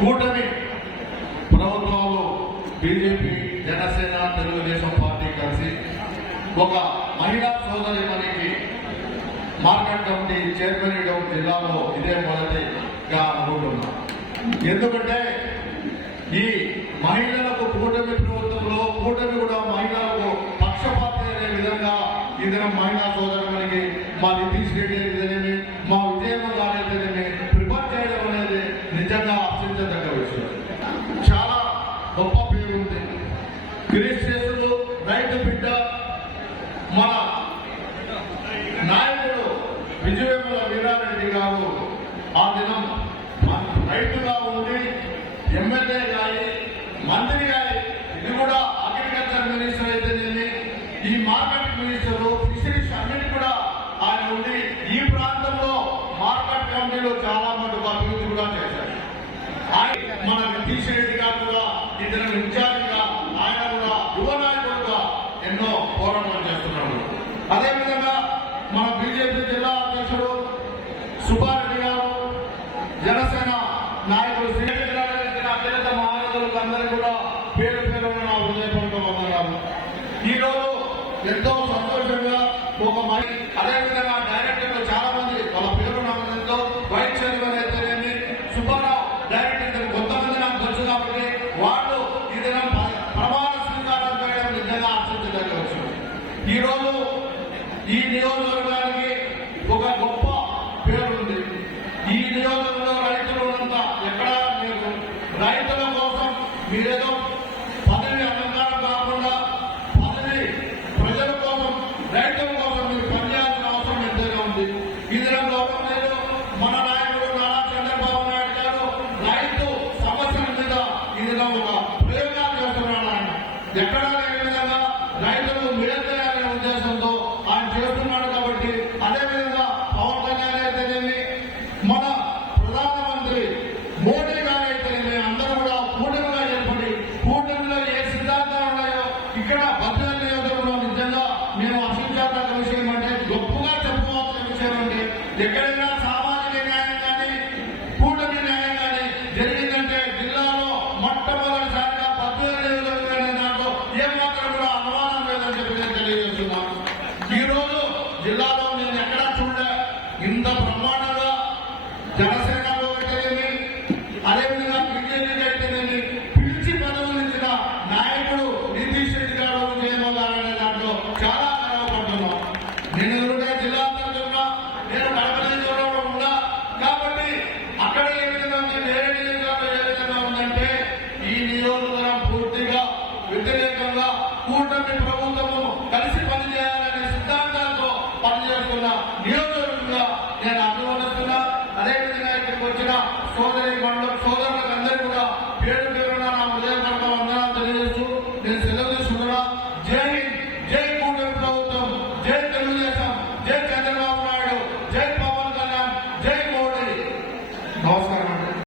కూటమి ప్రభుత్వంలో BJP Janasena Telugu Desam party కలిసి ఒక మహిళా సోదరి మనకి మార్కెట్ కమిటీ చైర్మన్ జిల్లాలో ఇదే మొదటిగా అనుకుంటున్నా. ఎందుకంటే ఈ మహిళలకు కూటమి ప్రభుత్వంలో కూటమి కూడా మహిళలకు పక్షపాతి అనే విధంగా ఈ మహిళా సోదరి మనకి మా నితీష్ రెడ్డి మా విజయమ్మ గొప్ప పేరు ఉంది. క్రిస్టియన్లు రైతు బిడ్డ మన నాయకుడు విజయముల వీరారెడ్డి గారు ఆ దినం రైతుగా ఉండి ఎమ్మెల్యే గారి మంత్రి గారి ఇది కూడా అగ్రికల్చర్ మినిస్టర్ అయితేనేమి ఈ మార్కెట్ మినిస్టర్ ఫిషరీస్ అన్నిటి కూడా ఆయన ఉండి ఈ ప్రాంతంలో మార్కెట్ కమిటీలో చాలా మటుకు అభివృద్ధి కూడా చేశారు ఆయన మన నితీష్ రెడ్డి గారు కూడా ఇతను ఇన్ఛార్జిగా ఆయన కూడా యువ నాయకుడుగా ఎన్నో పోరాటాలు చేస్తున్నాడు అదేవిధంగా మన బీజేపీ జిల్లా అధ్యక్షుడు సుబ్బారెడ్డి గారు జనసేన నాయకులు శ్రీరెడ్డి అత్యంత మహారాజులకు అందరికీ కూడా పేరు పేరు నా హృదయపూర్వక వందనాలు. ఈ రోజు ఎంతో సంతోషంగా ఒక మై అదేవిధంగా ఈ నియోజకవర్గానికి ఒక గొప్ప పేరు ఉంది. ఈ నియోజకవర్గంలో రైతులు ఉన్నంత ఎక్కడ మీరు రైతుల కోసం మీరేదో పదవి అలంకారం కాకుండా పదవి ప్రజల కోసం రైతుల కోసం మీరు పనిచేయాల్సిన అవసరం ఎంతైనా ఉంది. ఈ దినంలో మీరు మన నాయకుడు నారా చంద్రబాబు నాయుడు గారు రైతు సమస్యల మీద ఈ ఒక ప్రయోగాలు చేస్తున్నాడు ఆయన. ఎక్కడ లేని విధంగా రైతులు మిడతయాలనే ఎక్కడ